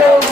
go.